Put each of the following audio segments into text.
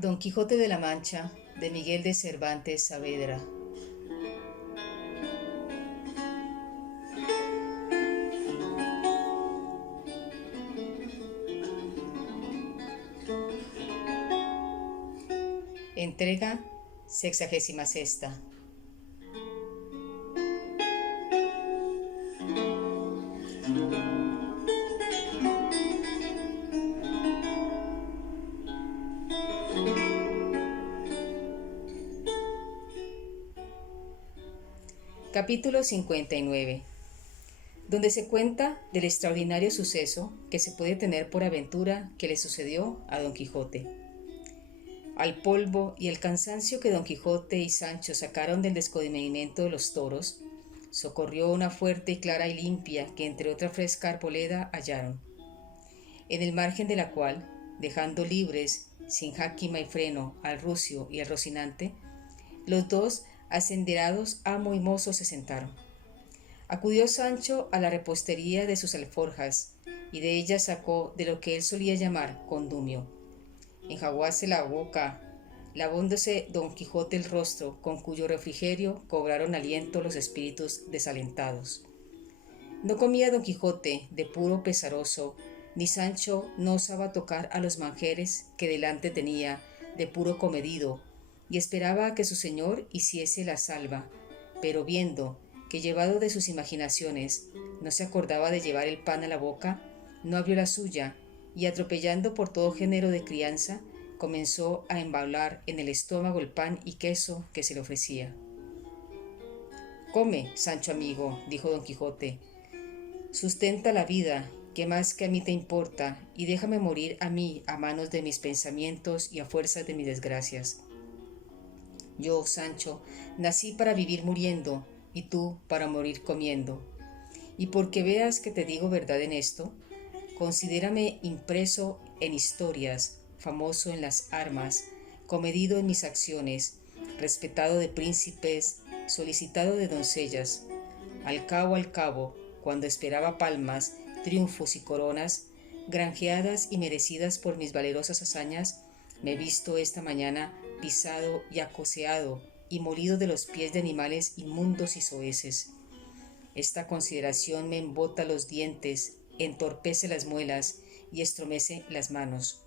Don Quijote de la Mancha, de Miguel de Cervantes Saavedra. Entrega 66. Capítulo 59, donde se cuenta del extraordinario suceso que se puede tener por aventura que le sucedió a Don Quijote. Al polvo y el cansancio que Don Quijote y Sancho sacaron del descomedimiento de los toros, socorrió una fuerte y clara y limpia que entre otra fresca arboleda hallaron, en el margen de la cual, dejando libres, sin jáquima y freno, al rucio y al rocinante, los dos asenderados amo y mozo se sentaron. Acudió Sancho a la repostería de sus alforjas, y de ella sacó de lo que él solía llamar condumio. Enjaguóse la boca, lavóndose Don Quijote el rostro, con cuyo refrigerio cobraron aliento los espíritus desalentados. No comía Don Quijote de puro pesaroso, ni Sancho no osaba tocar a los manjares que delante tenía de puro comedido, y esperaba a que su señor hiciese la salva, pero viendo que, llevado de sus imaginaciones, no se acordaba de llevar el pan a la boca, no abrió la suya, y atropellando por todo género de crianza, comenzó a embaular en el estómago el pan y queso que se le ofrecía. «Come, Sancho amigo», dijo Don Quijote, «sustenta la vida, que más que a mí te importa, y déjame morir a mí a manos de mis pensamientos y a fuerzas de mis desgracias. Yo, Sancho, nací para vivir muriendo, y tú para morir comiendo. Y porque veas que te digo verdad en esto, considérame impreso en historias, famoso en las armas, comedido en mis acciones, respetado de príncipes, solicitado de doncellas. Al cabo, cuando esperaba palmas, triunfos y coronas, granjeadas y merecidas por mis valerosas hazañas, me he visto esta mañana pisado y acoceado y molido de los pies de animales inmundos y soeces. Esta consideración me embota los dientes, entorpece las muelas y estremece las manos,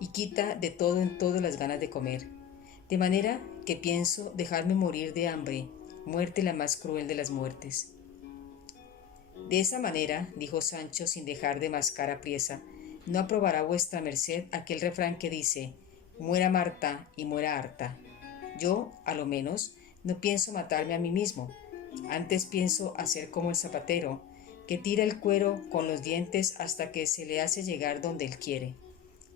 y quita de todo en todo las ganas de comer, de manera que pienso dejarme morir de hambre, muerte la más cruel de las muertes». «De esa manera», dijo Sancho sin dejar de mascar apriesa, «no aprobará vuestra merced aquel refrán que dice: muera Marta y muera harta. Yo, a lo menos, no pienso matarme a mí mismo, antes pienso hacer como el zapatero, que tira el cuero con los dientes hasta que se le hace llegar donde él quiere.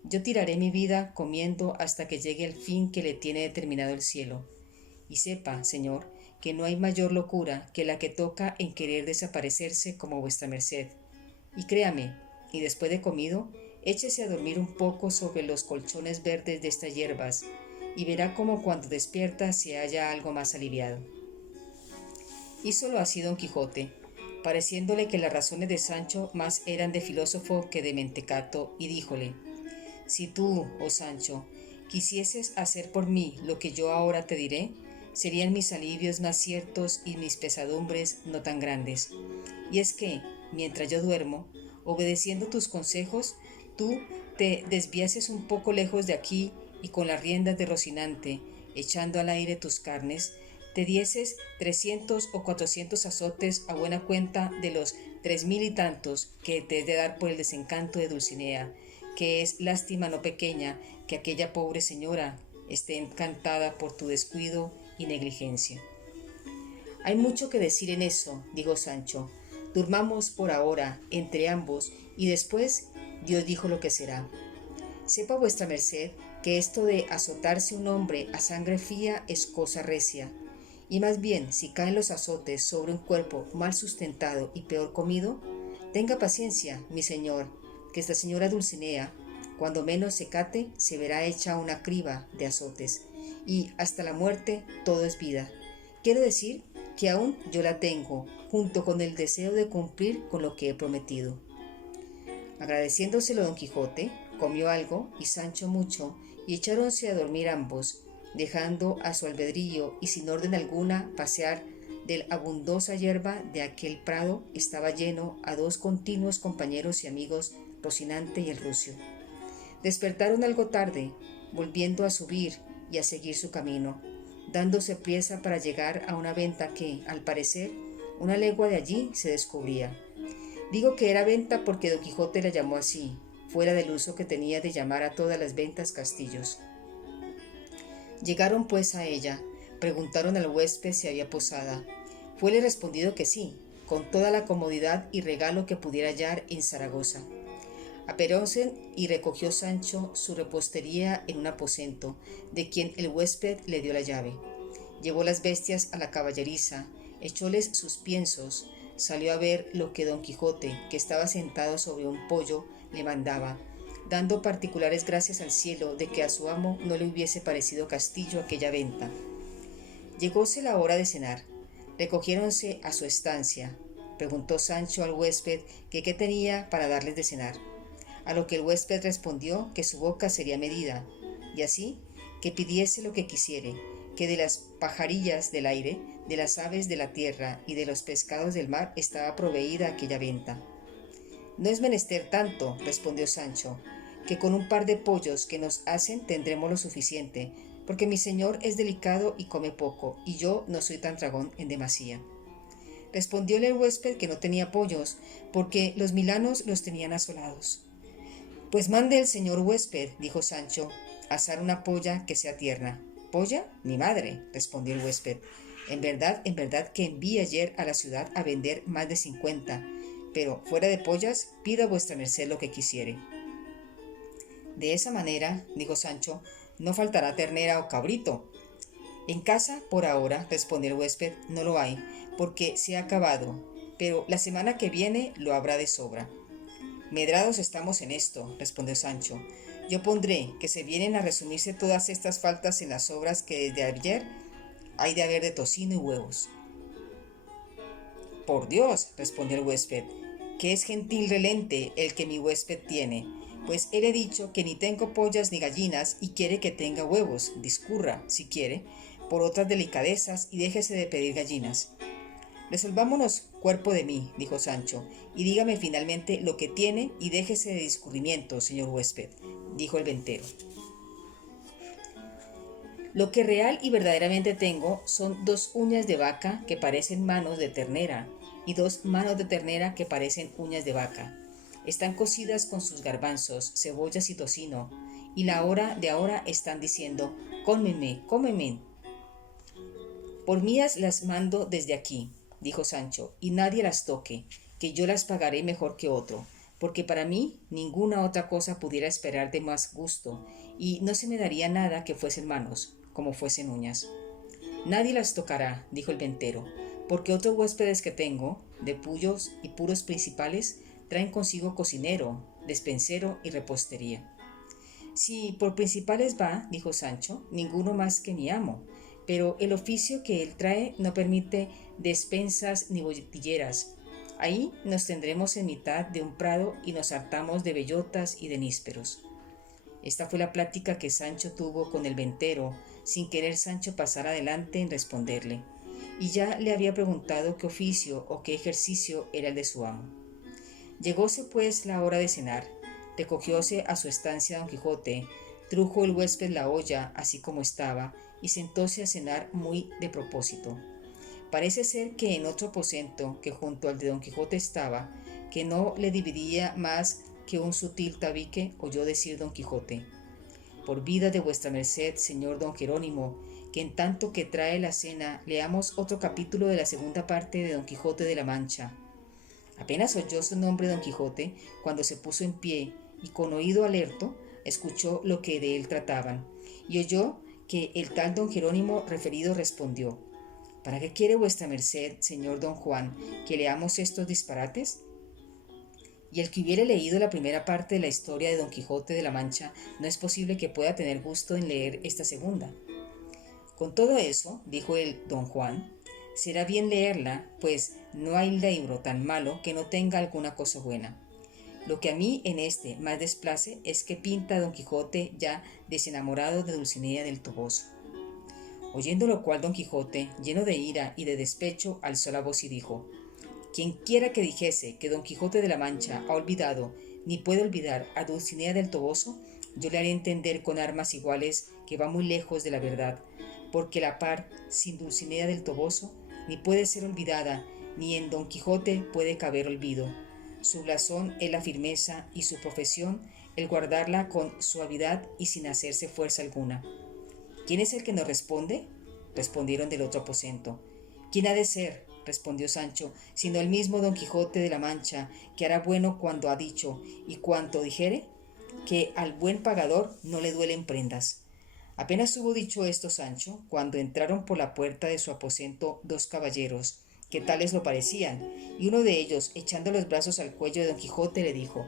Yo tiraré mi vida comiendo hasta que llegue el fin que le tiene determinado el cielo. Y sepa, señor, que no hay mayor locura que la que toca en querer desaparecerse como vuestra merced. Y créame, y después de comido, échese a dormir un poco sobre los colchones verdes de estas hierbas, y verá cómo cuando despierta se halla algo más aliviado». Hízolo así Don Quijote, pareciéndole que las razones de Sancho más eran de filósofo que de mentecato, y díjole: «Si tú, oh Sancho, quisieses hacer por mí lo que yo ahora te diré, serían mis alivios más ciertos y mis pesadumbres no tan grandes. Y es que, mientras yo duermo, obedeciendo tus consejos, tú te desviases un poco lejos de aquí y con las riendas de Rocinante, echando al aire tus carnes, te dieses 300 o 400 azotes a buena cuenta de los 3000 y tantos que te he de dar por el desencanto de Dulcinea, que es lástima no pequeña que aquella pobre señora esté encantada por tu descuido y negligencia». «Hay mucho que decir en eso», dijo Sancho. «Durmamos por ahora entre ambos, y después Dios dijo lo que será. Sepa vuestra merced que esto de azotarse un hombre a sangre fría es cosa recia, y más bien si caen los azotes sobre un cuerpo mal sustentado y peor comido, tenga paciencia, mi señor, que esta señora Dulcinea, cuando menos se cate, se verá hecha una criba de azotes, y hasta la muerte todo es vida. Quiero decir que aún yo la tengo, junto con el deseo de cumplir con lo que he prometido». Agradeciéndoselo Don Quijote, Comió algo y Sancho mucho, y echáronse a dormir ambos, dejando a su albedrío y sin orden alguna pasear del abundosa hierba de aquel prado estaba lleno a dos continuos compañeros y amigos, Rocinante y el Rucio. Despertaron algo tarde, volviendo a subir y a seguir su camino, dándose priesa para llegar a una venta que, al parecer, una legua de allí se descubría. Digo que era venta porque Don Quijote la llamó así, fuera del uso que tenía de llamar a todas las ventas castillos. Llegaron pues a ella, preguntaron al huésped si había posada. Fuele respondido que sí, con toda la comodidad y regalo que pudiera hallar en Zaragoza. Aperóse y recogió Sancho su repostería en un aposento, de quien el huésped le dio la llave. Llevó las bestias a la caballeriza, echóles sus piensos, salió a ver lo que Don Quijote, que estaba sentado sobre un poyo, le mandaba, dando particulares gracias al cielo de que a su amo no le hubiese parecido castillo aquella venta. Llegóse la hora de cenar, recogiéronse a su estancia. Preguntó Sancho al huésped que qué tenía para darles de cenar, a lo que el huésped respondió que su boca sería medida, y así que pidiese lo que quisiere, que de las pajarillas del aire, de las aves de la tierra y de los pescados del mar estaba proveída aquella venta. No es menester tanto, respondió Sancho, que con un par de pollos que nos hacen tendremos lo suficiente, porque mi señor es delicado y come poco, y yo no soy tan tragón en demasía. Respondióle el huésped que no tenía pollos, porque los milanos los tenían asolados. Pues mande el señor huésped, dijo Sancho, asar una polla que sea tierna. ¿Polla? Mi madre, respondió el huésped. En verdad que envié ayer a la ciudad a vender más de 50, pero fuera de pollas, pida vuestra merced lo que quisiere. De esa manera, dijo Sancho, no faltará ternera o cabrito. En casa, por ahora, respondió el huésped, no lo hay, porque se ha acabado, pero la semana que viene lo habrá de sobra. Medrados estamos en esto, respondió Sancho. Yo pondré que se vienen a resumirse todas estas faltas en las sobras que desde ayer hay de haber de tocino y huevos. Por Dios, respondió el huésped, que es gentil relente el que mi huésped tiene, pues él he dicho que ni tengo pollas ni gallinas y quiere que tenga huevos, discurra, si quiere, por otras delicadezas y déjese de pedir gallinas. Resolvámonos cuerpo de mí, dijo Sancho, y dígame finalmente lo que tiene y déjese de discurrimiento, señor huésped, dijo el ventero. Lo que real y verdaderamente tengo son 2 uñas de vaca que parecen manos de ternera y 2 manos de ternera que parecen uñas de vaca. Están cocidas con sus garbanzos, cebollas y tocino, y la hora de ahora están diciendo, cómeme, cómeme. Por mías las mando desde aquí, dijo Sancho, y nadie las toque, que yo las pagaré mejor que otro, porque para mí ninguna otra cosa pudiera esperar de más gusto, y no se me daría nada que fuesen manos, como fuesen uñas. Nadie las tocará, dijo el ventero, porque otros huéspedes que tengo, de puyos y puros principales, traen consigo cocinero, despensero y repostería. Si por principales va, dijo Sancho, ninguno más que mi amo, pero el oficio que él trae no permite despensas ni botilleras. Ahí nos tendremos en mitad de un prado y nos hartamos de bellotas y de nísperos. Esta fue la plática que Sancho tuvo con el ventero, sin querer Sancho pasar adelante en responderle, y ya le había preguntado qué oficio o qué ejercicio era el de su amo. Llegóse pues la hora de cenar, recogióse a su estancia Don Quijote, trujo el huésped la olla así como estaba, y sentóse a cenar muy de propósito. Parece ser que en otro aposento que junto al de Don Quijote estaba, que no le dividía más que un sutil tabique, oyó decir Don Quijote: por vida de vuestra merced, señor don Jerónimo, que en tanto que trae la cena leamos otro capítulo de la segunda parte de Don Quijote de la Mancha. Apenas oyó su nombre Don Quijote, cuando se puso en pie y con oído alerto escuchó lo que de él trataban, y oyó que el tal don Jerónimo referido respondió: ¿para qué quiere vuestra merced, señor don Juan, que leamos estos disparates? Y el que hubiere leído la primera parte de la historia de Don Quijote de la Mancha, no es posible que pueda tener gusto en leer esta segunda. Con todo eso, dijo el don Juan, será bien leerla, pues no hay libro tan malo que no tenga alguna cosa buena. Lo que a mí en este más desplace es que pinta a Don Quijote ya desenamorado de Dulcinea del Toboso. Oyendo lo cual Don Quijote, lleno de ira y de despecho, alzó la voz y dijo: Quien quiera que dijese que Don Quijote de la Mancha ha olvidado, ni puede olvidar a Dulcinea del Toboso, yo le haré entender con armas iguales que va muy lejos de la verdad, porque la par sin Dulcinea del Toboso ni puede ser olvidada, ni en Don Quijote puede caber olvido. Su blasón es la firmeza y su profesión el guardarla con suavidad y sin hacerse fuerza alguna. ¿Quién es el que nos responde? Respondieron del otro aposento. ¿Quién ha de ser? Respondió Sancho, sino el mismo Don Quijote de la Mancha, que hará bueno cuando ha dicho, y cuanto dijere, que al buen pagador no le duelen prendas. Apenas hubo dicho esto Sancho, cuando entraron por la puerta de su aposento dos caballeros, que tales lo parecían, y uno de ellos, echando los brazos al cuello de Don Quijote, le dijo: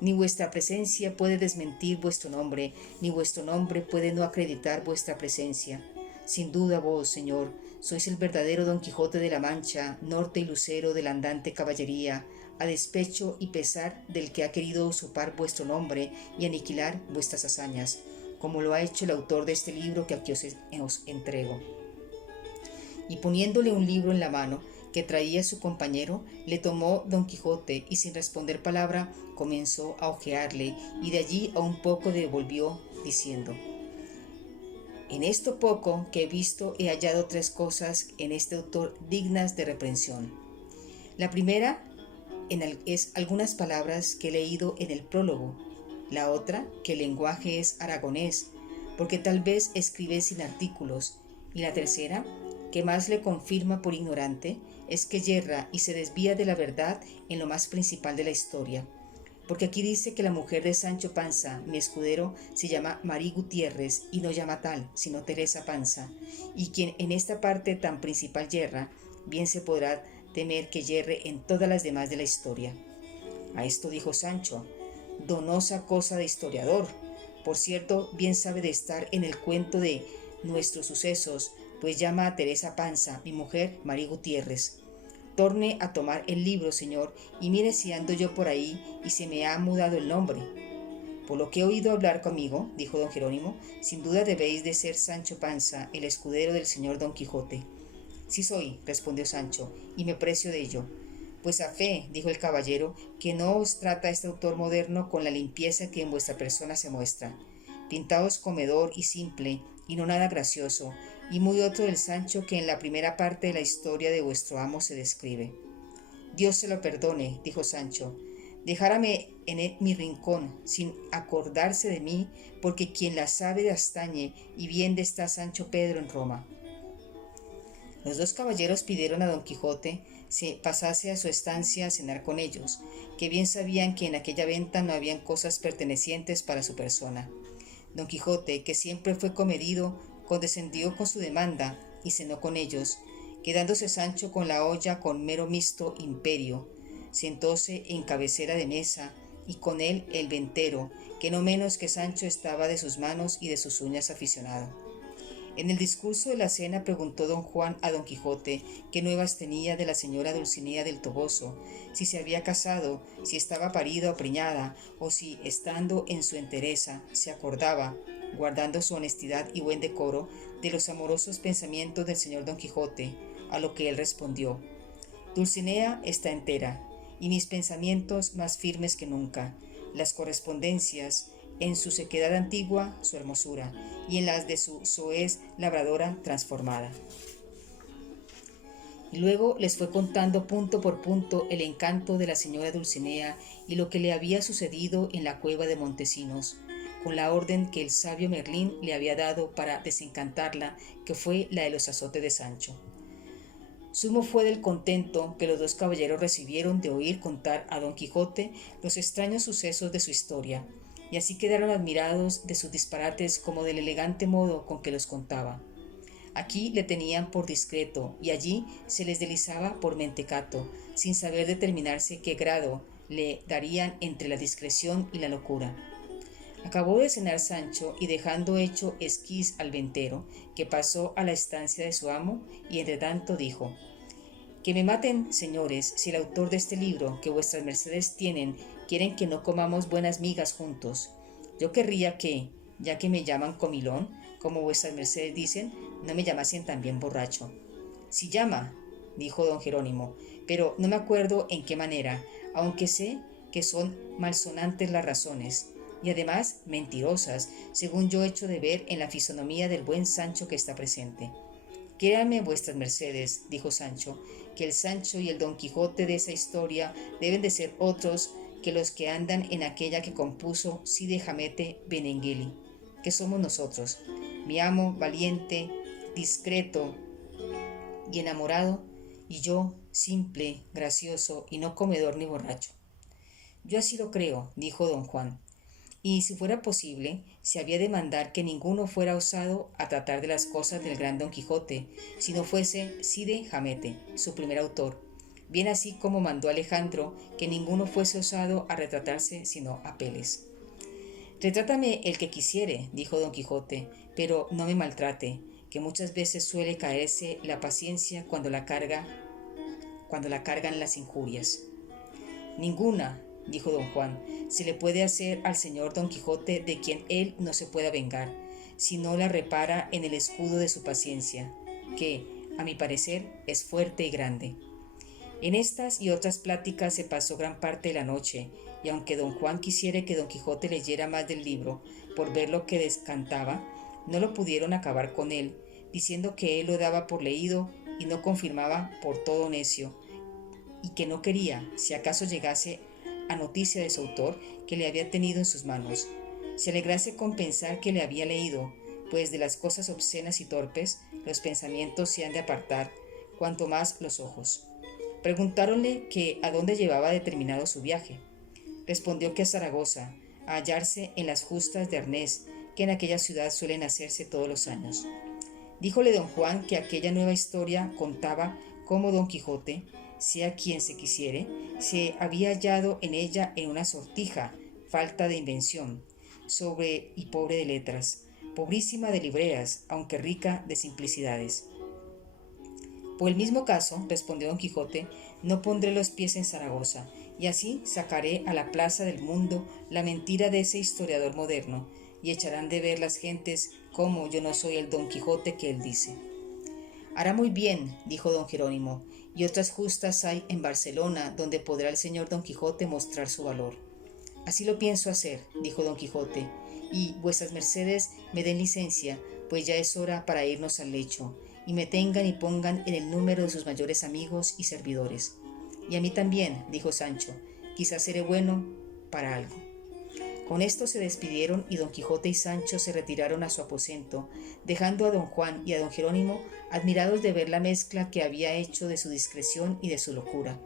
Ni vuestra presencia puede desmentir vuestro nombre, ni vuestro nombre puede no acreditar vuestra presencia. Sin duda vos, señor, sois el verdadero Don Quijote de la Mancha, norte y lucero de la andante caballería, a despecho y pesar del que ha querido usurpar vuestro nombre y aniquilar vuestras hazañas, como lo ha hecho el autor de este libro que aquí os entrego. Y poniéndole un libro en la mano que traía su compañero, le tomó Don Quijote y sin responder palabra comenzó a hojearle y de allí a un poco devolvió diciendo: En esto poco que he visto he hallado tres cosas en este autor dignas de reprensión. La primera es algunas palabras que he leído en el prólogo, la otra que el lenguaje es aragonés, porque tal vez escribe sin artículos, y la tercera, que más le confirma por ignorante, es que yerra y se desvía de la verdad en lo más principal de la historia. Porque aquí dice que la mujer de Sancho Panza, mi escudero, se llama Mari Gutiérrez y no llama tal, sino Teresa Panza, y quien en esta parte tan principal yerra, bien se podrá temer que yerre en todas las demás de la historia. A esto dijo Sancho: Donosa cosa de historiador. Por cierto, bien sabe de estar en el cuento de nuestros sucesos, pues llama a Teresa Panza, mi mujer, Mari Gutiérrez. Torne a tomar el libro, señor, y mire si ando yo por ahí y se me ha mudado el nombre. Por lo que he oído hablar conmigo, dijo don Jerónimo, sin duda debéis de ser Sancho Panza, el escudero del señor Don Quijote. Sí soy, respondió Sancho, y me precio de ello. Pues a fe, dijo el caballero, que no os trata este autor moderno con la limpieza que en vuestra persona se muestra. Pintaos comedor y simple, y no nada gracioso, y muy otro del Sancho que en la primera parte de la historia de vuestro amo se describe. Dios se lo perdone, dijo Sancho. Dejárame en mi rincón, sin acordarse de mí, porque quien la sabe de Astañe y bien está Sancho Pedro en Roma. Los dos caballeros pidieron a Don Quijote se pasase a su estancia a cenar con ellos, que bien sabían que en aquella venta no habían cosas pertenecientes para su persona. Don Quijote, que siempre fue comedido, condescendió con su demanda y cenó con ellos, quedándose Sancho con la olla con mero misto imperio. Sentóse en cabecera de mesa y con él el ventero, que no menos que Sancho estaba de sus manos y de sus uñas aficionado. En el discurso de la cena preguntó don Juan a don Quijote qué nuevas tenía de la señora Dulcinea del Toboso, si se había casado, si estaba parida o preñada, o si, estando en su entereza, se acordaba, guardando su honestidad y buen decoro, de los amorosos pensamientos del señor Don Quijote, a lo que él respondió: Dulcinea está entera, y mis pensamientos más firmes que nunca. Las correspondencias, en su sequedad antigua, su hermosura, y en las de su soez labradora transformada. Y luego les fue contando punto por punto el encanto de la señora Dulcinea y lo que le había sucedido en la cueva de Montesinos, con la orden que el sabio Merlín le había dado para desencantarla, que fue la de los azotes de Sancho. Sumo fue del contento que los dos caballeros recibieron de oír contar a Don Quijote los extraños sucesos de su historia, y así quedaron admirados de sus disparates como del elegante modo con que los contaba. Aquí le tenían por discreto y allí se les deslizaba por mentecato, sin saber determinarse qué grado le darían entre la discreción y la locura. Acabó de cenar Sancho y dejando hecho esquís al ventero, que pasó a la estancia de su amo y entre tanto dijo: Que me maten, señores, si el autor de este libro que vuestras mercedes tienen quieren que no comamos buenas migas juntos. Yo querría que, ya que me llaman comilón, como vuestras mercedes dicen, no me llamasen también borracho. Si llama, dijo don Jerónimo, pero no me acuerdo en qué manera, aunque sé que son malsonantes las razones, y además mentirosas, según yo echo de ver en la fisonomía del buen Sancho que está presente. Créanme vuestras mercedes, dijo Sancho, que el Sancho y el Don Quijote de esa historia deben de ser otros que los que andan en aquella que compuso Cide Hamete Benengeli, que somos nosotros, mi amo valiente, discreto y enamorado, y yo, simple, gracioso y no comedor ni borracho. Yo así lo creo, dijo don Juan, y si fuera posible, se había de mandar que ninguno fuera osado a tratar de las cosas del gran Don Quijote, si no fuese Cide Hamete, su primer autor, bien así como mandó Alejandro que ninguno fuese osado a retratarse sino Apeles. Retrátame el que quisiere, dijo Don Quijote, pero no me maltrate, que muchas veces suele caerse la paciencia cuando la cargan las injurias. Ninguna, dijo don Juan, se le puede hacer al señor Don Quijote de quien él no se pueda vengar, si no la repara en el escudo de su paciencia, que, a mi parecer, es fuerte y grande. En estas y otras pláticas se pasó gran parte de la noche, y aunque don Juan quisiera que don Quijote leyera más del libro, por ver lo que descantaba, no lo pudieron acabar con él, diciendo que él lo daba por leído y no confirmaba por todo necio, y que no quería, si acaso llegase a noticia de su autor, que le había tenido en sus manos. Se alegrase con pensar que le había leído, pues de las cosas obscenas y torpes los pensamientos se han de apartar, cuanto más los ojos. Preguntáronle que a dónde llevaba determinado su viaje. Respondió que a Zaragoza, a hallarse en las justas de Arnés, que en aquella ciudad suelen hacerse todos los años. Díjole don Juan que aquella nueva historia contaba cómo don Quijote, sea quien se quisiere, se había hallado en ella en una sortija, falta de invención, sobre y pobre de letras, pobrísima de libreas, aunque rica de simplicidades. Por el mismo caso, respondió don Quijote, no pondré los pies en Zaragoza, y así sacaré a la plaza del mundo la mentira de ese historiador moderno, y echarán de ver las gentes cómo yo no soy el Don Quijote que él dice. Hará muy bien, dijo don Jerónimo, y otras justas hay en Barcelona donde podrá el señor Don Quijote mostrar su valor. Así lo pienso hacer, dijo don Quijote, y vuestras mercedes me den licencia, pues ya es hora para irnos al lecho, y me tengan y pongan en el número de sus mayores amigos y servidores. Y a mí también, dijo Sancho, quizás seré bueno para algo. Con esto se despidieron y don Quijote y Sancho se retiraron a su aposento, dejando a don Juan y a don Jerónimo admirados de ver la mezcla que había hecho de su discreción y de su locura.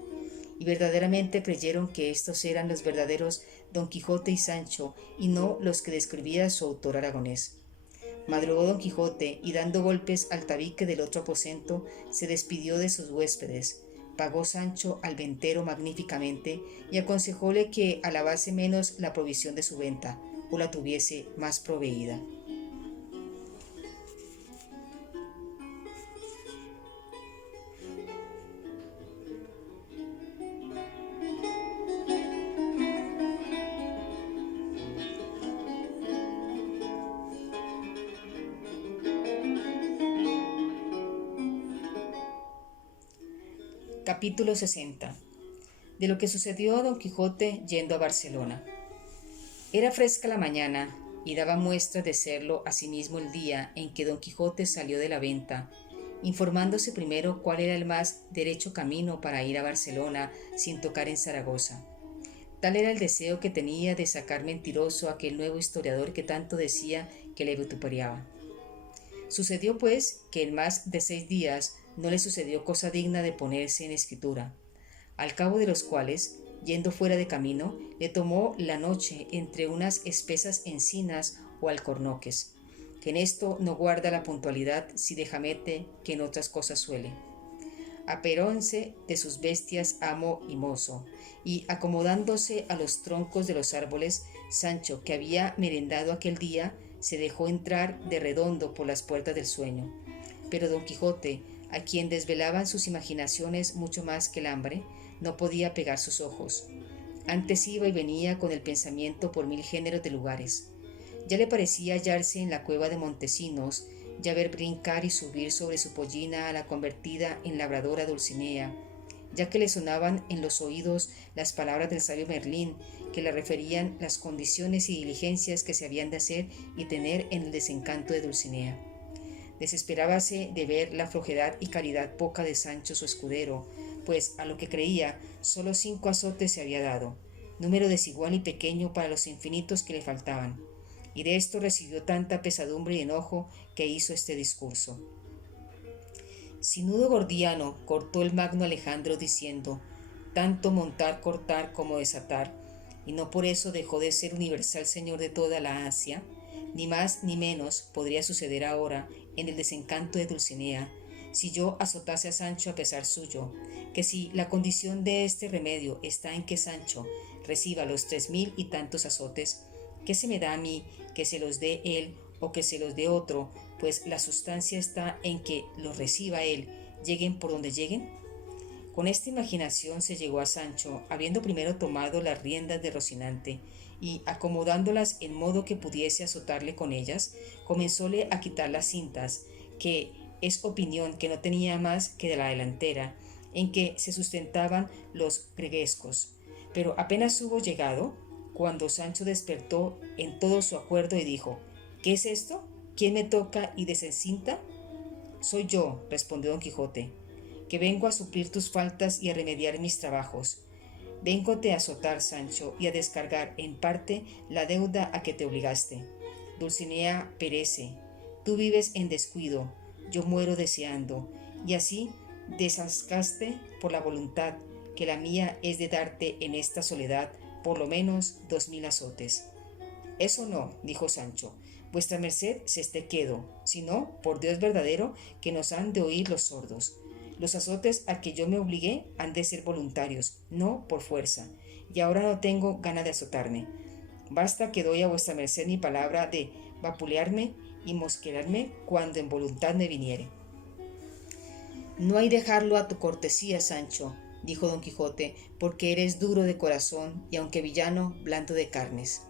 Y verdaderamente creyeron que estos eran los verdaderos don Quijote y Sancho, y no los que describía su autor aragonés. Madrugó don Quijote y dando golpes al tabique del otro aposento, se despidió de sus huéspedes. Pagó Sancho al ventero magníficamente y aconsejóle que alabase menos la provisión de su venta, o la tuviese más proveída. Capítulo 60. De lo que sucedió a don Quijote yendo a Barcelona. Era fresca la mañana, y daba muestras de serlo asimismo el día en que don Quijote salió de la venta, informándose primero cuál era el más derecho camino para ir a Barcelona sin tocar en Zaragoza. Tal era el deseo que tenía de sacar mentiroso a aquel nuevo historiador que tanto decía que le vituperiaba. Sucedió, pues, que en más de 6 días no le sucedió cosa digna de ponerse en escritura, al cabo de los cuales, yendo fuera de camino, le tomó la noche entre unas espesas encinas o alcornoques, que en esto no guarda la puntualidad Cide Hamete que en otras cosas suele. Aperónse de sus bestias amo y mozo, y acomodándose a los troncos de los árboles, Sancho, que había merendado aquel día, se dejó entrar de redondo por las puertas del sueño. Pero don Quijote, a quien desvelaban sus imaginaciones mucho más que el hambre, no podía pegar sus ojos. Antes iba y venía con el pensamiento por mil géneros de lugares. Ya le parecía hallarse en la cueva de Montesinos, ya ver brincar y subir sobre su pollina a la convertida en labradora Dulcinea, ya que le sonaban en los oídos las palabras del sabio Merlín, que le referían las condiciones y diligencias que se habían de hacer y tener en el desencanto de Dulcinea. Desesperábase de ver la flojedad y caridad poca de Sancho su escudero, pues a lo que creía solo 5 azotes se había dado, número desigual y pequeño para los infinitos que le faltaban, y de esto recibió tanta pesadumbre y enojo que hizo este discurso. Sin nudo gordiano cortó el magno Alejandro diciendo: tanto montar, cortar como desatar, y no por eso dejó de ser universal señor de toda la Asia, ni más ni menos podría suceder ahora en el desencanto de Dulcinea, si yo azotase a Sancho a pesar suyo, que si la condición de este remedio está en que Sancho reciba los 3000 y tantos azotes, ¿qué se me da a mí que se los dé él o que se los dé otro? Pues la sustancia está en que los reciba él, lleguen por donde lleguen. Con esta imaginación se llegó a Sancho, habiendo primero tomado las riendas de Rocinante, y acomodándolas en modo que pudiese azotarle con ellas, comenzóle a quitar las cintas, que es opinión que no tenía más que de la delantera, en que se sustentaban los greguescos. Pero apenas hubo llegado, cuando Sancho despertó en todo su acuerdo y dijo: ¿qué es esto? ¿Quién me toca y desencinta? Soy yo, respondió don Quijote, que vengo a suplir tus faltas y a remediar mis trabajos. Véngote a azotar, Sancho, y a descargar en parte la deuda a que te obligaste. Dulcinea perece, tú vives en descuido, yo muero deseando, y así desascaste por la voluntad, que la mía es de darte en esta soledad por lo menos 2000 azotes. Eso no, dijo Sancho, vuestra merced se esté quedo, sino, por Dios verdadero, que nos han de oír los sordos. Los azotes a que yo me obligué han de ser voluntarios, no por fuerza, y ahora no tengo gana de azotarme. Basta que doy a vuestra merced mi palabra de vapulearme y mosquearme cuando en voluntad me viniere. No hay dejarlo a tu cortesía, Sancho, dijo don Quijote, porque eres duro de corazón y aunque villano, blando de carnes.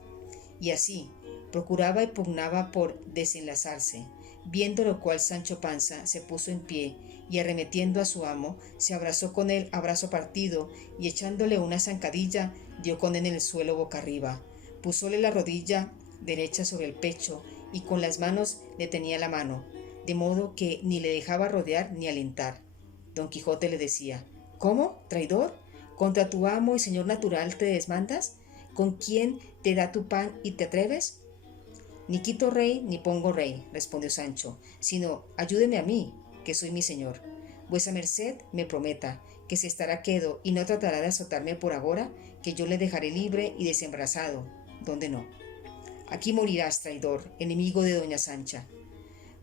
Y así procuraba y pugnaba por desenlazarse, viendo lo cual Sancho Panza se puso en pie y arremetiendo a su amo, se abrazó con él a brazo partido y echándole una zancadilla, dio con él en el suelo boca arriba, púsole la rodilla derecha sobre el pecho y con las manos le tenía la mano, de modo que ni le dejaba rodear ni alentar. Don Quijote le decía: ¿cómo, traidor? ¿Contra tu amo y señor natural te desmandas? ¿Con quién te da tu pan y te atreves? Ni quito rey ni pongo rey, respondió Sancho, sino ayúdeme a mí, que soy mi señor. Vuesa merced me prometa que se estará quedo y no tratará de azotarme por agora, que yo le dejaré libre y desembrazado, donde no. Aquí morirás, traidor, enemigo de doña Sancha.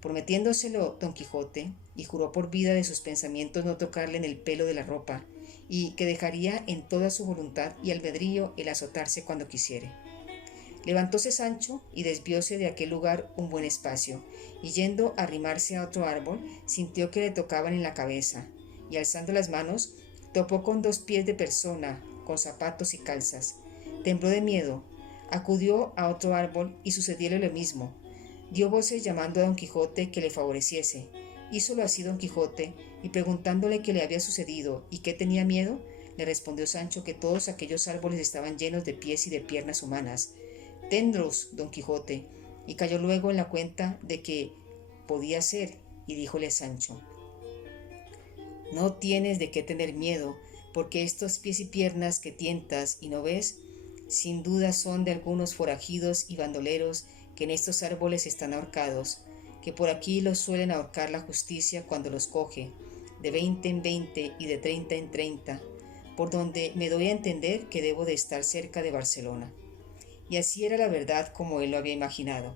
Prometiéndoselo don Quijote, y juró por vida de sus pensamientos no tocarle en el pelo de la ropa, y que dejaría en toda su voluntad y albedrío el azotarse cuando quisiere. Levantóse Sancho y desvióse de aquel lugar un buen espacio, y yendo a arrimarse a otro árbol, sintió que le tocaban en la cabeza, y alzando las manos, topó con 2 pies de persona, con zapatos y calzas. Tembló de miedo, acudió a otro árbol y sucedióle lo mismo. Dio voces llamando a don Quijote que le favoreciese. Hízolo así don Quijote, y preguntándole qué le había sucedido y qué tenía miedo, le respondió Sancho que todos aquellos árboles estaban llenos de pies y de piernas humanas. Tenlos, don Quijote, y cayó luego en la cuenta de que podía ser, y díjole Sancho: no tienes de qué tener miedo, porque estos pies y piernas que tientas y no ves, sin duda son de algunos forajidos y bandoleros que en estos árboles están ahorcados, que por aquí los suelen ahorcar la justicia cuando los coge, de 20 en 20 y de 30 en 30, por donde me doy a entender que debo de estar cerca de Barcelona. Y así era la verdad como él lo había imaginado.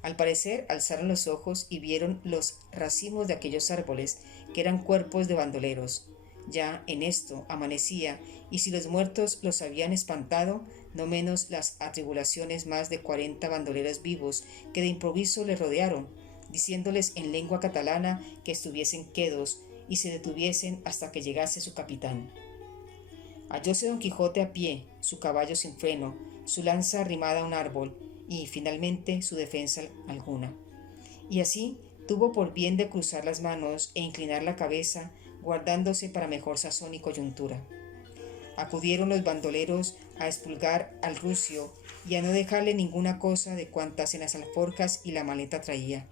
Al parecer alzaron los ojos y vieron los racimos de aquellos árboles, que eran cuerpos de bandoleros. Ya en esto amanecía, y si los muertos los habían espantado, no menos las atribulaciones más de 40 bandoleros vivos que de improviso le rodearon, diciéndoles en lengua catalana que estuviesen quedos y se detuviesen hasta que llegase su capitán. Hallóse don Quijote a pie, su caballo sin freno, su lanza arrimada a un árbol, y finalmente su defensa alguna. Y así tuvo por bien de cruzar las manos e inclinar la cabeza, guardándose para mejor sazón y coyuntura. Acudieron los bandoleros a expulgar al rucio y a no dejarle ninguna cosa de cuantas en las alforjas y la maleta traía.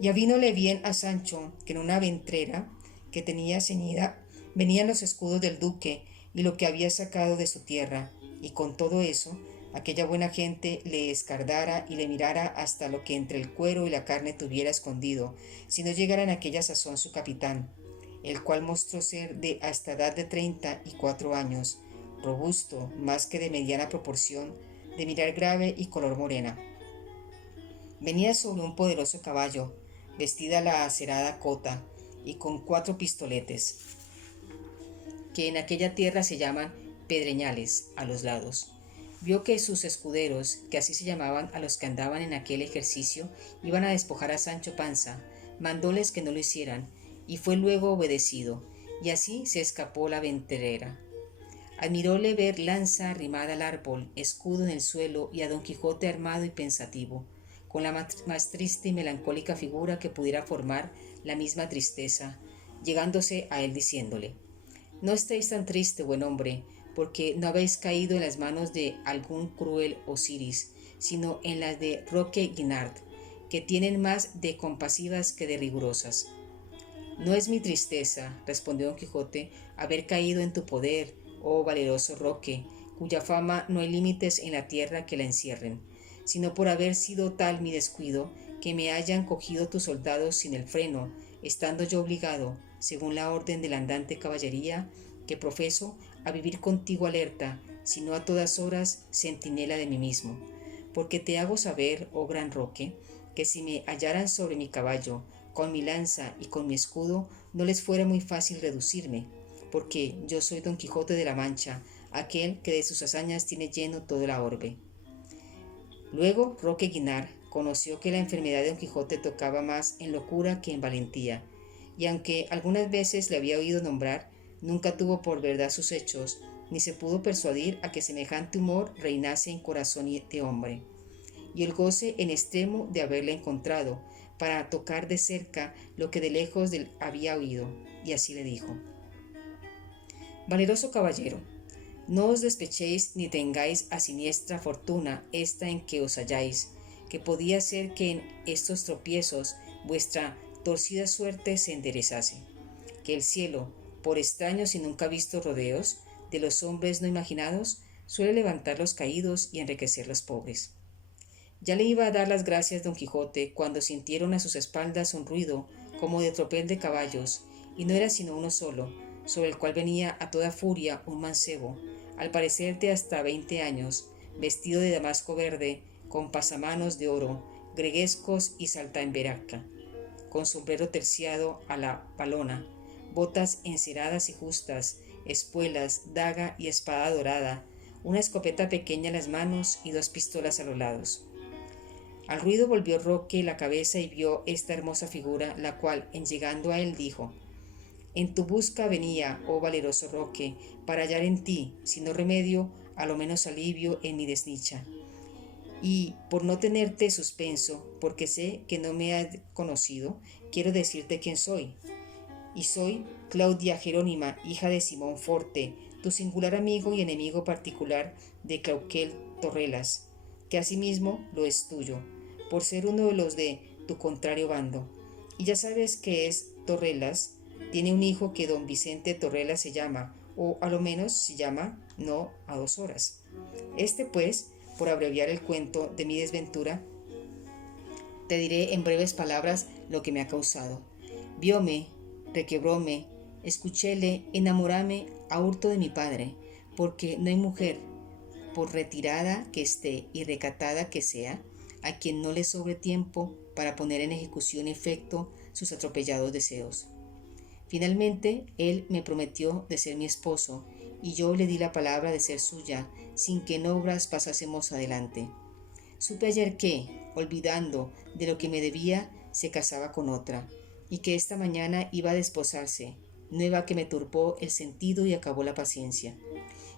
Y avínole bien a Sancho que en una ventrera que tenía ceñida venían los escudos del duque y lo que había sacado de su tierra, y con todo eso aquella buena gente le escardara y le mirara hasta lo que entre el cuero y la carne tuviera escondido, si no llegara en aquella sazón su capitán, el cual mostró ser de hasta edad de 34 años, robusto, más que de mediana proporción, de mirar grave y color morena. Venía sobre un poderoso caballo, vestida la acerada cota, y con 4 pistoletes, que en aquella tierra se llaman pedreñales, a los lados. Vio que sus escuderos, que así se llamaban a los que andaban en aquel ejercicio, iban a despojar a Sancho Panza, mandóles que no lo hicieran, y fue luego obedecido, y así se escapó la ventrera. Admiróle ver lanza arrimada al árbol, escudo en el suelo, y a don Quijote armado y pensativo, con la más triste y melancólica figura que pudiera formar la misma tristeza, llegándose a él diciéndole: no estéis tan triste, buen hombre, porque no habéis caído en las manos de algún cruel Osiris, sino en las de Roque Guinart, que tienen más de compasivas que de rigurosas. No es mi tristeza, respondió don Quijote, haber caído en tu poder, oh valeroso Roque, cuya fama no hay límites en la tierra que la encierren, sino por haber sido tal mi descuido que me hayan cogido tus soldados sin el freno, estando yo obligado, según la orden de la andante caballería, que profeso, a vivir contigo alerta, sino a todas horas centinela de mí mismo. Porque te hago saber, oh gran Roque, que si me hallaran sobre mi caballo, con mi lanza y con mi escudo, no les fuera muy fácil reducirme, porque yo soy don Quijote de la Mancha, aquel que de sus hazañas tiene lleno todo la orbe. Luego Roque Guinart conoció que la enfermedad de don Quijote tocaba más en locura que en valentía, y aunque algunas veces le había oído nombrar, nunca tuvo por verdad sus hechos, ni se pudo persuadir a que semejante humor reinase en corazón de hombre, y el goce en extremo de haberle encontrado, para tocar de cerca lo que de lejos había oído, y así le dijo: valeroso caballero, no os despechéis ni tengáis a siniestra fortuna esta en que os halláis, que podía ser que en estos tropiezos vuestra torcida suerte se enderezase, que el cielo, por extraños y nunca vistos rodeos de los hombres no imaginados, suele levantar los caídos y enriquecer los pobres. Ya le iba a dar las gracias don Quijote cuando sintieron a sus espaldas un ruido como de tropel de caballos, y no era sino uno solo, sobre el cual venía a toda furia un mancebo, al parecer de hasta 20 años, vestido de damasco verde, con pasamanos de oro, greguescos y saltaemberaca, con sombrero terciado a la palona, botas enceradas y justas, espuelas, daga y espada dorada, una escopeta pequeña en las manos y 2 pistolas a los lados. Al ruido volvió Roque la cabeza y vio esta hermosa figura, la cual, en llegando a él, dijo: en tu busca venía, oh valeroso Roque, para hallar en ti, si no remedio, a lo menos alivio en mi desdicha. Y por no tenerte suspenso, porque sé que no me has conocido, quiero decirte quién soy. Y soy Claudia Jerónima, hija de Simón Forte, tu singular amigo y enemigo particular de Clauquel Torrelas, que asimismo lo es tuyo, por ser uno de los de tu contrario bando. Y ya sabes que es Torrelas, tiene un hijo que don Vicente Torrelas se llama, o a lo menos se llama, no a 2 horas. Este pues, por abreviar el cuento de mi desventura, te diré en breves palabras lo que me ha causado. Vióme, requebróme, escuchéle, enamoráme a hurto de mi padre, porque no hay mujer, por retirada que esté y recatada que sea, a quien no le sobre tiempo para poner en ejecución y efecto sus atropellados deseos. Finalmente, él me prometió de ser mi esposo, y yo le di la palabra de ser suya, sin que en obras pasásemos adelante. Supe ayer que, olvidando de lo que me debía, se casaba con otra, y que esta mañana iba a desposarse, nueva que me turbó el sentido y acabó la paciencia.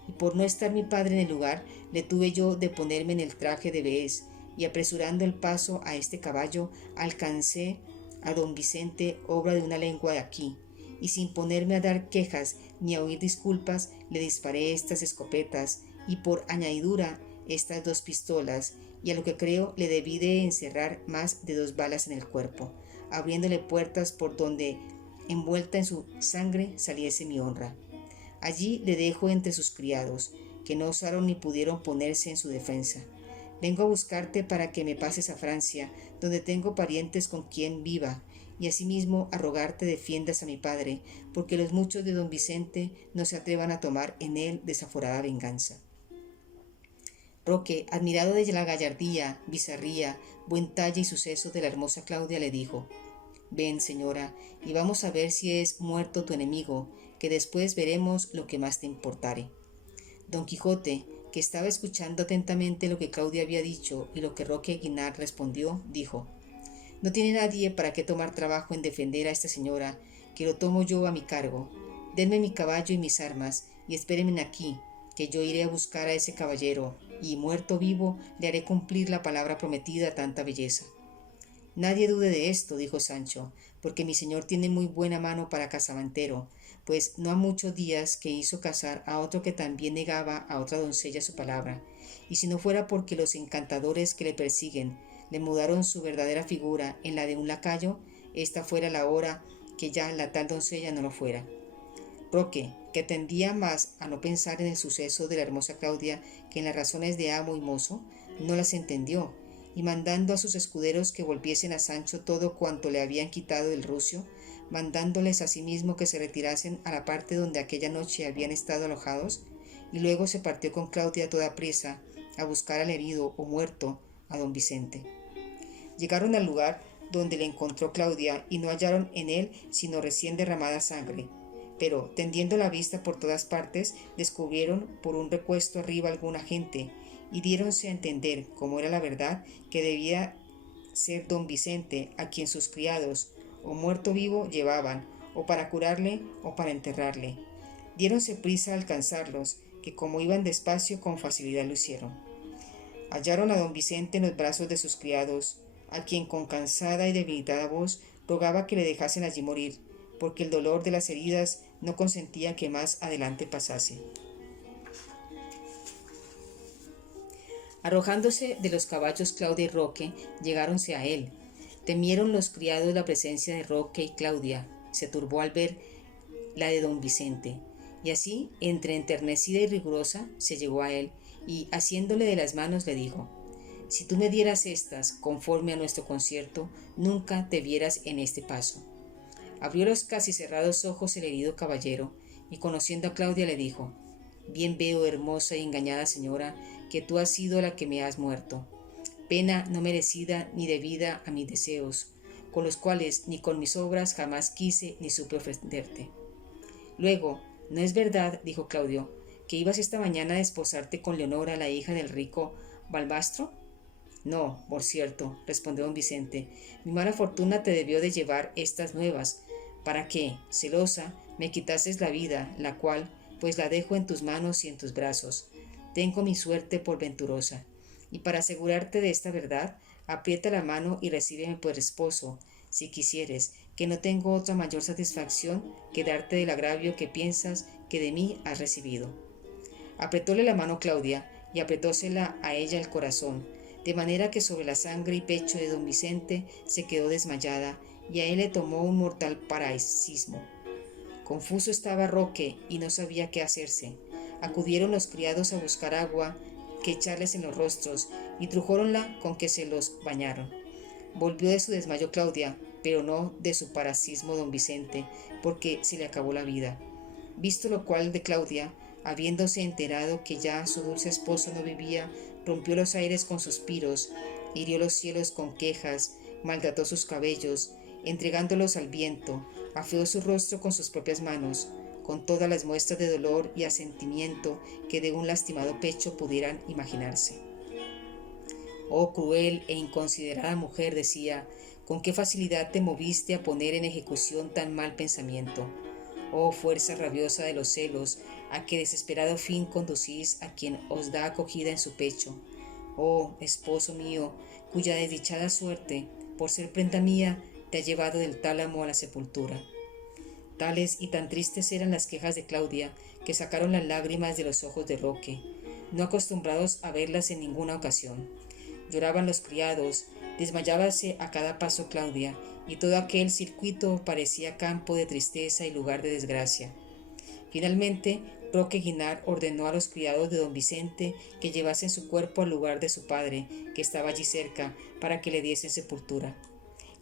Y por no estar mi padre en el lugar, le tuve yo de ponerme en el traje de Beés, y apresurando el paso a este caballo, alcancé a don Vicente, obra de una lengua de aquí, y sin ponerme a dar quejas ni a oír disculpas, le disparé estas escopetas, y por añadidura estas 2 pistolas, y a lo que creo le debí de encerrar más de 2 balas en el cuerpo, abriéndole puertas por donde, envuelta en su sangre, saliese mi honra. Allí le dejo entre sus criados, que no osaron ni pudieron ponerse en su defensa. Vengo a buscarte para que me pases a Francia, donde tengo parientes con quien viva, y asimismo a rogarte defiendas a mi padre, porque los muchos de don Vicente no se atrevan a tomar en él desaforada venganza. Roque, admirado de la gallardía, bizarría, buen talle y suceso de la hermosa Claudia, le dijo: Ven, señora, y vamos a ver si es muerto tu enemigo, que después veremos lo que más te importare. Don Quijote, que estaba escuchando atentamente lo que Claudia había dicho y lo que Roque Guinart respondió, dijo: No tiene nadie para qué tomar trabajo en defender a esta señora, que lo tomo yo a mi cargo. Denme mi caballo y mis armas, y espérenme aquí, que yo iré a buscar a ese caballero, y, muerto vivo, le haré cumplir la palabra prometida a tanta belleza. Nadie dude de esto, dijo Sancho, porque mi señor tiene muy buena mano para casamantero, pues no ha muchos días que hizo casar a otro que también negaba a otra doncella su palabra, y si no fuera porque los encantadores que le persiguen le mudaron su verdadera figura en la de un lacayo, esta fuera la hora que ya la tal doncella no lo fuera. Roque, que tendía más a no pensar en el suceso de la hermosa Claudia que en las razones de amo y mozo, no las entendió, y mandando a sus escuderos que volviesen a Sancho todo cuanto le habían quitado del rucio, mandándoles asimismo que se retirasen a la parte donde aquella noche habían estado alojados, y luego se partió con Claudia a toda prisa a buscar al herido o muerto a don Vicente. Llegaron al lugar donde le encontró Claudia y no hallaron en él sino recién derramada sangre, pero tendiendo la vista por todas partes descubrieron por un recuesto arriba alguna gente y diéronse a entender, como era la verdad, que debía ser don Vicente, a quien sus criados, o muerto vivo, llevaban, o para curarle o para enterrarle. Diéronse prisa a alcanzarlos, que como iban despacio con facilidad lo hicieron. Hallaron a don Vicente en los brazos de sus criados, a quien con cansada y debilitada voz rogaba que le dejasen allí morir, porque el dolor de las heridas no consentía que más adelante pasase. Arrojándose de los caballos Claudia y Roque, llegáronse a él. Temieron los criados la presencia de Roque y Claudia. Se turbó al ver la de don Vicente, y así, entre enternecida y rigurosa, se llegó a él, y haciéndole de las manos le dijo: Si tú me dieras estas, conforme a nuestro concierto, nunca te vieras en este paso. Abrió los casi cerrados ojos el herido caballero, y conociendo a Claudia le dijo: Bien veo, hermosa y engañada señora, que tú has sido la que me has muerto, pena no merecida ni debida a mis deseos, con los cuales ni con mis obras jamás quise ni supe ofenderte. Luego, ¿no es verdad, dijo Claudio, que ibas esta mañana a desposarte con Leonora, la hija del rico Balbastro? No, por cierto, respondió don Vicente, mi mala fortuna te debió de llevar estas nuevas, para que, celosa, me quitases la vida, la cual, pues la dejo en tus manos y en tus brazos. Tengo mi suerte por venturosa, y para asegurarte de esta verdad, aprieta la mano y recíbeme por esposo, si quisieres, que no tengo otra mayor satisfacción que darte del agravio que piensas que de mí has recibido. Apretóle la mano Claudia, y apretósela a ella el corazón, de manera que sobre la sangre y pecho de don Vicente se quedó desmayada, y a él le tomó un mortal paroxismo. Confuso estaba Roque y no sabía qué hacerse. Acudieron los criados a buscar agua que echarles en los rostros, y trujóronla con que se los bañaron. Volvió de su desmayo Claudia, pero no de su paroxismo don Vicente, porque se le acabó la vida. Visto lo cual de Claudia, habiéndose enterado que ya su dulce esposo no vivía, rompió los aires con suspiros, hirió los cielos con quejas, maltrató sus cabellos, entregándolos al viento, afeó su rostro con sus propias manos, con todas las muestras de dolor y asentimiento que de un lastimado pecho pudieran imaginarse. Oh cruel e inconsiderada mujer, decía, con qué facilidad te moviste a poner en ejecución tan mal pensamiento. Oh fuerza rabiosa de los celos, a qué desesperado fin conducís a quien os da acogida en su pecho. Oh esposo mío, cuya desdichada suerte, por ser prenda mía, te ha llevado del tálamo a la sepultura. Tales y tan tristes eran las quejas de Claudia, que sacaron las lágrimas de los ojos de Roque, no acostumbrados a verlas en ninguna ocasión. Lloraban los criados, desmayábase a cada paso Claudia, y todo aquel circuito parecía campo de tristeza y lugar de desgracia. Finalmente, Roque Guinart ordenó a los criados de don Vicente que llevasen su cuerpo al lugar de su padre, que estaba allí cerca, para que le diesen sepultura.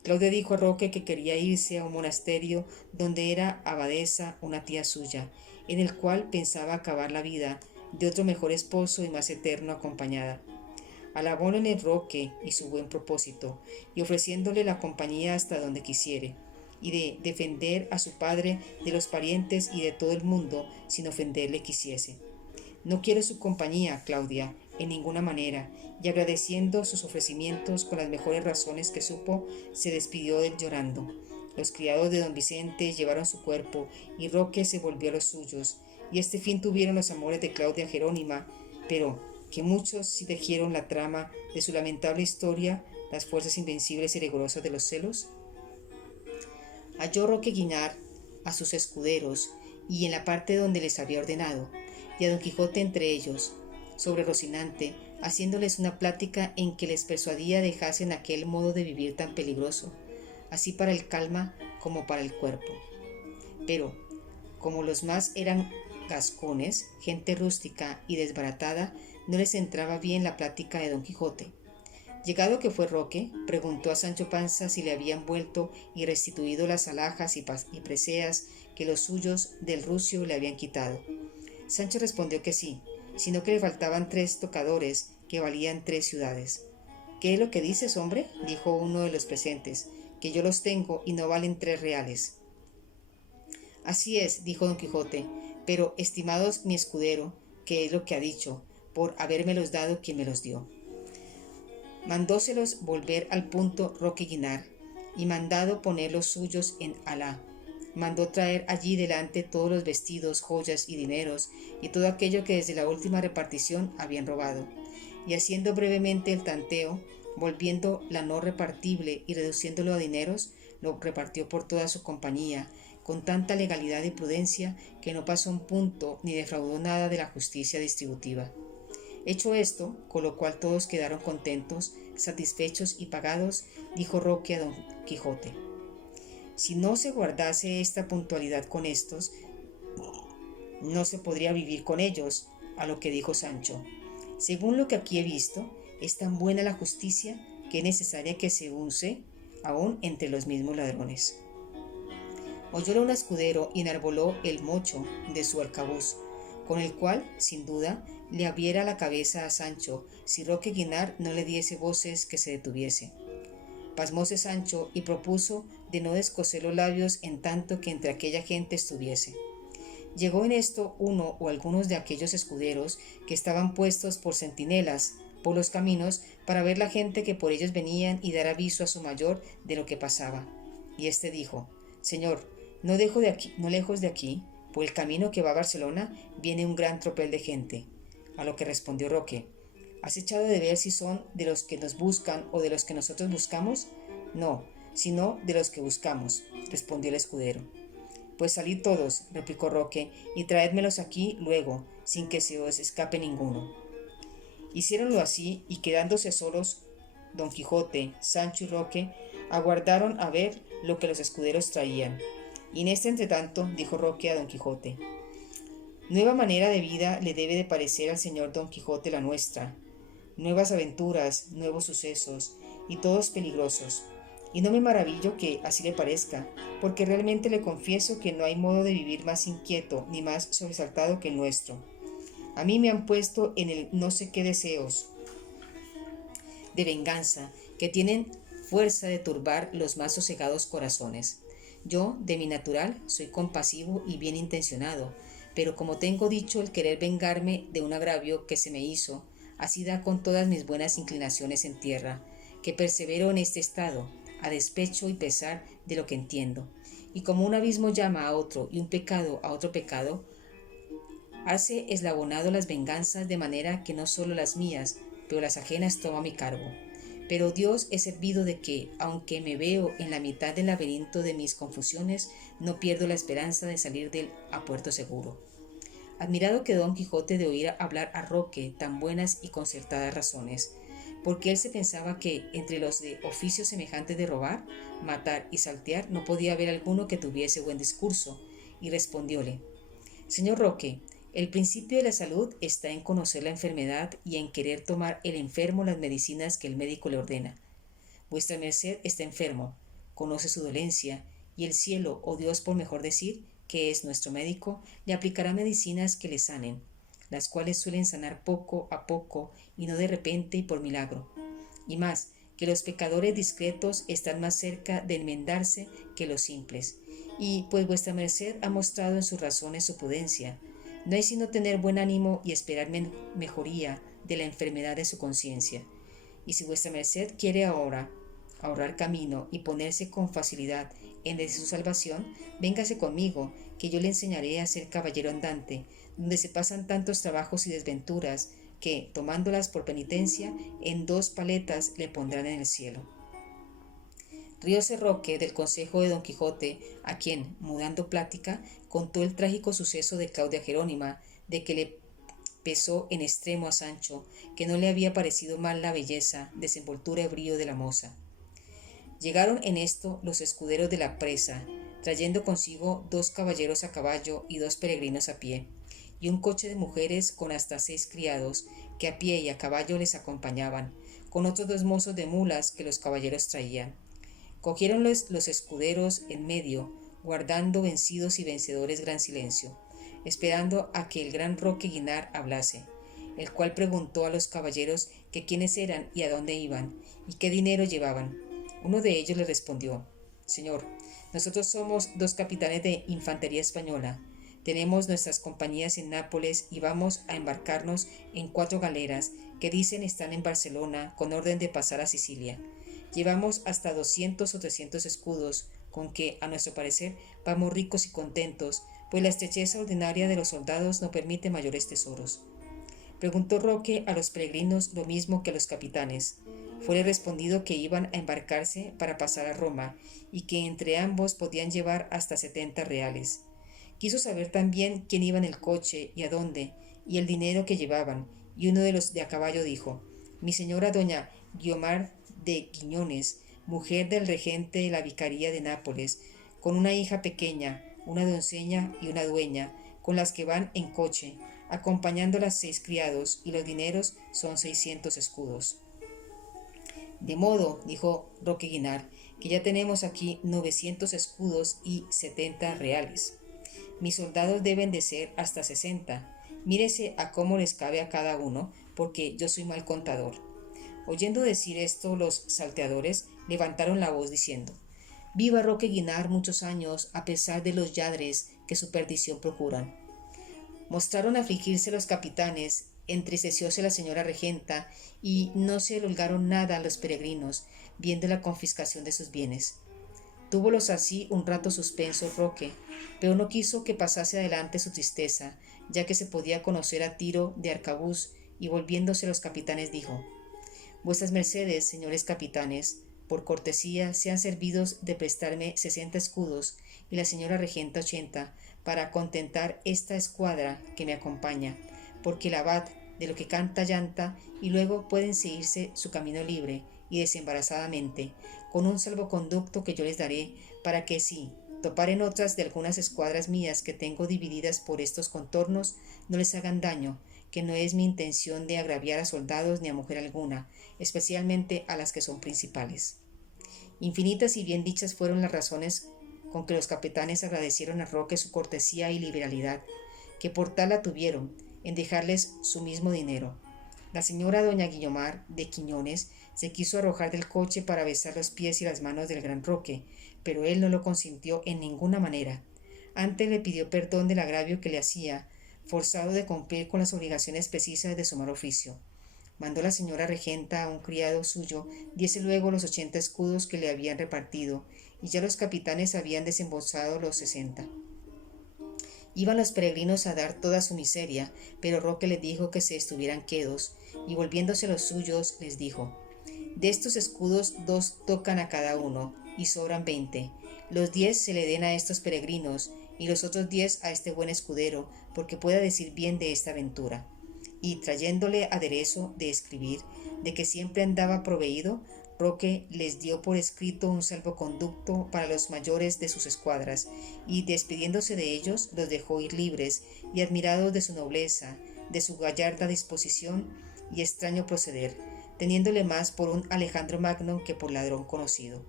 Claudia dijo a Roque que quería irse a un monasterio donde era abadesa una tía suya, en el cual pensaba acabar la vida de otro mejor esposo y más eterno acompañada. Alabólo en el Roque y su buen propósito, y ofreciéndole la compañía hasta donde quisiere, y de defender a su padre de los parientes y de todo el mundo sin ofenderle quisiese. No quiero su compañía, Claudia, en ninguna manera, y agradeciendo sus ofrecimientos con las mejores razones que supo, se despidió de él llorando. Los criados de don Vicente llevaron su cuerpo, y Roque se volvió a los suyos, y este fin tuvieron los amores de Claudia Jerónima, pero que muchos sí tejieron la trama de su lamentable historia, las fuerzas invencibles y rigurosas de los celos. Halló Roque Guinart a sus escuderos, y en la parte donde les había ordenado, y a don Quijote entre ellos, sobre Rocinante, haciéndoles una plática en que les persuadía dejasen aquel modo de vivir tan peligroso, así para el calma como para el cuerpo. Pero, como los más eran gascones, gente rústica y desbaratada, no les entraba bien la plática de don Quijote. Llegado que fue Roque, preguntó a Sancho Panza si le habían vuelto y restituido las alhajas y preseas que los suyos del rucio le habían quitado. Sancho respondió que sí, sino que le faltaban 3 tocadores que valían 3 ciudades. ¿Qué es lo que dices, hombre?, dijo uno de los presentes, que yo los tengo y no valen 3 reales. Así es, dijo don Quijote, pero estimados mi escudero, ¿qué es lo que ha dicho, por habérmelos dado quien me los dio? Mandóselos volver al punto Roque Guinart, y mandado poner los suyos en Alá. Mandó traer allí delante todos los vestidos, joyas y dineros, y todo aquello que desde la última repartición habían robado. Y haciendo brevemente el tanteo, volviendo la no repartible y reduciéndolo a dineros, lo repartió por toda su compañía, con tanta legalidad y prudencia que no pasó un punto ni defraudó nada de la justicia distributiva. Hecho esto, con lo cual todos quedaron contentos, satisfechos y pagados, dijo Roque a don Quijote: si no se guardase esta puntualidad con estos, no se podría vivir con ellos. A lo que dijo Sancho: según lo que aquí he visto, es tan buena la justicia que es necesaria que se use aún entre los mismos ladrones. Oyólo un escudero y enarboló el mocho de su arcabuz, con el cual, sin duda, le abriera la cabeza a Sancho si Roque Guinart no le diese voces que se detuviese. Pasmóse Sancho y propuso de no descoser los labios en tanto que entre aquella gente estuviese. Llegó en esto uno o algunos de aquellos escuderos que estaban puestos por centinelas por los caminos para ver la gente que por ellos venían y dar aviso a su mayor de lo que pasaba. Y éste dijo: señor, no lejos de aquí, por el camino que va a Barcelona, viene un gran tropel de gente. A lo que respondió Roque: ¿has echado de ver si son de los que nos buscan o de los que nosotros buscamos? No, sino de los que buscamos, respondió el escudero. Pues salid todos, replicó Roque, y traédmelos aquí luego, sin que se os escape ninguno. Hiciéronlo así, y quedándose solos don Quijote, Sancho y Roque, aguardaron a ver lo que los escuderos traían. Y en este entretanto dijo Roque a don Quijote: nueva manera de vida le debe de parecer al señor don Quijote la nuestra, nuevas aventuras, nuevos sucesos, y todos peligrosos. Y no me maravillo que así le parezca, porque realmente le confieso que no hay modo de vivir más inquieto ni más sobresaltado que el nuestro. A mí me han puesto en el no sé qué deseos de venganza que tienen fuerza de turbar los más sosegados corazones. Yo, de mi natural, soy compasivo y bien intencionado, pero como tengo dicho el querer vengarme de un agravio que se me hizo, así da con todas mis buenas inclinaciones en tierra, que persevero en este estado, a despecho y pesar de lo que entiendo. Y como un abismo llama a otro y un pecado a otro pecado, hace eslabonado las venganzas de manera que no solo las mías, pero las ajenas toma a mi cargo. Pero Dios es servido de que, aunque me veo en la mitad del laberinto de mis confusiones, no pierdo la esperanza de salir del a puerto seguro. Admirado quedó Don Quijote de oír hablar a Roque tan buenas y concertadas razones, porque él se pensaba que entre los de oficios semejantes de robar, matar y saltear no podía haber alguno que tuviese buen discurso, y respondióle: Señor Roque, el principio de la salud está en conocer la enfermedad y en querer tomar el enfermo las medicinas que el médico le ordena. Vuestra merced está enfermo, conoce su dolencia, y el cielo, o Dios por mejor decir, que es nuestro médico, le aplicará medicinas que le sanen, las cuales suelen sanar poco a poco y no de repente y por milagro. Y más, que los pecadores discretos están más cerca de enmendarse que los simples. Y pues vuestra merced ha mostrado en sus razones su prudencia, no hay sino tener buen ánimo y esperar mejoría de la enfermedad de su conciencia. Y si vuestra merced quiere ahora ahorrar camino y ponerse con facilidad en de su salvación, véngase conmigo, que yo le enseñaré a ser caballero andante, donde se pasan tantos trabajos y desventuras, que, tomándolas por penitencia, en 2 paletas le pondrán en el cielo. Rióse Roque del consejo de Don Quijote, a quien, mudando plática, contó el trágico suceso de Claudia Jerónima, de que le pesó en extremo a Sancho, que no le había parecido mal la belleza, desenvoltura y brío de la moza. Llegaron en esto los escuderos de la presa, trayendo consigo 2 caballeros a caballo y 2 peregrinos a pie, y un coche de mujeres con hasta 6 criados, que a pie y a caballo les acompañaban, con otros 2 mozos de mulas que los caballeros traían. Cogiéronlos los escuderos en medio, guardando vencidos y vencedores gran silencio, esperando a que el gran Roque Guinart hablase, el cual preguntó a los caballeros que quiénes eran y a dónde iban, y qué dinero llevaban. Uno de ellos le respondió: Señor, nosotros somos 2 capitanes de infantería española. Tenemos nuestras compañías en Nápoles y vamos a embarcarnos en 4 galeras que dicen están en Barcelona con orden de pasar a Sicilia. Llevamos hasta 200 o 300 escudos, con que, a nuestro parecer, vamos ricos y contentos, pues la estrecheza ordinaria de los soldados no permite mayores tesoros. Preguntó Roque a los peregrinos lo mismo que a los capitanes. Fuele respondido que iban a embarcarse para pasar a Roma, y que entre ambos podían llevar hasta 70 reales. Quiso saber también quién iba en el coche y a dónde, y el dinero que llevaban, y uno de los de a caballo dijo: Mi señora doña Guiomar de Quiñones, mujer del regente de la vicaría de Nápoles, con una hija pequeña, una doncella y una dueña, con las que van en coche, acompañándolas 6 criados, y los dineros son 600 escudos. De modo, dijo Roque Guinart, que ya tenemos aquí 900 escudos y 70 reales. Mis soldados deben de ser hasta 60. Mírese a cómo les cabe a cada uno, porque yo soy mal contador. Oyendo decir esto, los salteadores levantaron la voz diciendo: Viva Roque Guinart muchos años, a pesar de los lladres que su perdición procuran. Mostraron afligirse los capitanes, entristecióse la señora regenta, y no se holgaron nada a los peregrinos, viendo la confiscación de sus bienes. Túvolos así un rato suspenso Roque, pero no quiso que pasase adelante su tristeza, ya que se podía conocer a tiro de arcabuz, y volviéndose a los capitanes dijo: Vuestras mercedes, señores capitanes, por cortesía sean servidos de prestarme 60 escudos y la señora regenta 80, para contentar esta escuadra que me acompaña, porque el abad de lo que canta llanta, y luego pueden seguirse su camino libre y desembarazadamente, con un salvoconducto que yo les daré, para que si toparen otras de algunas escuadras mías que tengo divididas por estos contornos, no les hagan daño, que no es mi intención de agraviar a soldados ni a mujer alguna, especialmente a las que son principales. Infinitas y bien dichas fueron las razones con que los capitanes agradecieron a Roque su cortesía y liberalidad, que por tal la tuvieron, en dejarles su mismo dinero. La señora doña Guiomar de Quiñones se quiso arrojar del coche para besar los pies y las manos del gran Roque, pero él no lo consintió en ninguna manera. Antes le pidió perdón del agravio que le hacía, forzado de cumplir con las obligaciones precisas de su mal oficio. Mandó la señora regenta a un criado suyo diese luego los 80 escudos que le habían repartido, y ya los capitanes habían desembolsado los 60. Iban los peregrinos a dar toda su miseria, pero Roque les dijo que se estuvieran quedos, y volviéndose a los suyos les dijo: de estos escudos 2 tocan a cada uno, y sobran 20. Los 10 se le den a estos peregrinos, y los otros 10 a este buen escudero, porque pueda decir bien de esta aventura. Y trayéndole aderezo de escribir, de que siempre andaba proveído, Roque les dio por escrito un salvoconducto para los mayores de sus escuadras, y despidiéndose de ellos los dejó ir libres, y admirados de su nobleza, de su gallarda disposición y extraño proceder, teniéndole más por un Alejandro Magno que por ladrón conocido.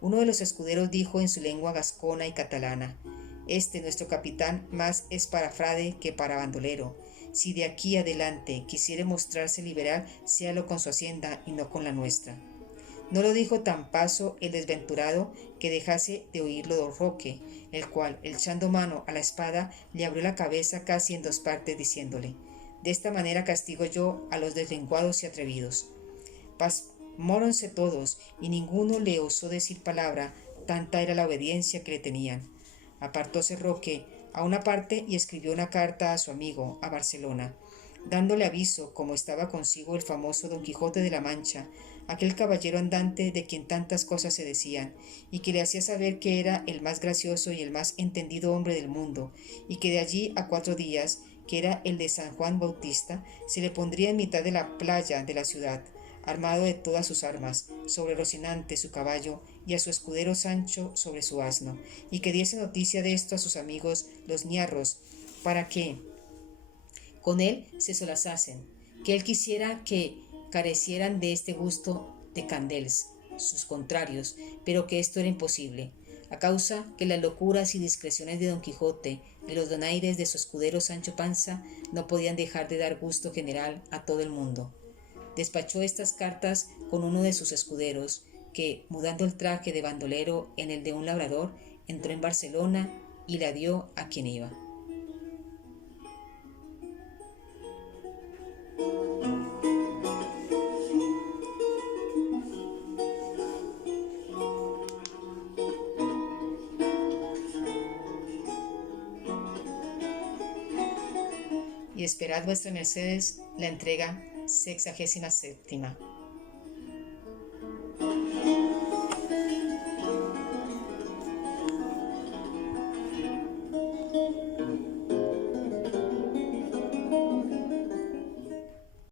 Uno de los escuderos dijo en su lengua gascona y catalana: este nuestro capitán más es para frade que para bandolero. Si de aquí adelante quisiere mostrarse liberal, séalo con su hacienda y no con la nuestra. No lo dijo tan paso el desventurado que dejase de oírlo don Roque, el cual, echando mano a la espada, le abrió la cabeza casi en 2 partes, diciéndole: de esta manera castigo yo a los deslenguados y atrevidos. Pasmóronse todos, y ninguno le osó decir palabra, tanta era la obediencia que le tenían. Apartóse Roque a una parte y escribió una carta a su amigo, a Barcelona, dándole aviso, como estaba consigo el famoso Don Quijote de la Mancha, aquel caballero andante de quien tantas cosas se decían, y que le hacía saber que era el más gracioso y el más entendido hombre del mundo, y que de allí a 4 días, que era el de San Juan Bautista, se le pondría en mitad de la playa de la ciudad, armado de todas sus armas, sobre Rocinante su caballo, y a su escudero Sancho sobre su asno, y que diese noticia de esto a sus amigos los ñarros, para que con él se solazasen, que él quisiera que carecieran de este gusto de Candels, sus contrarios, pero que esto era imposible, a causa que las locuras y discreciones de Don Quijote y los donaires de su escudero Sancho Panza no podían dejar de dar gusto general a todo el mundo. Despachó estas cartas con uno de sus escuderos, que, mudando el traje de bandolero en el de un labrador, entró en Barcelona y la dio a quien iba. Y esperad vuestra mercedes la entrega 67ª.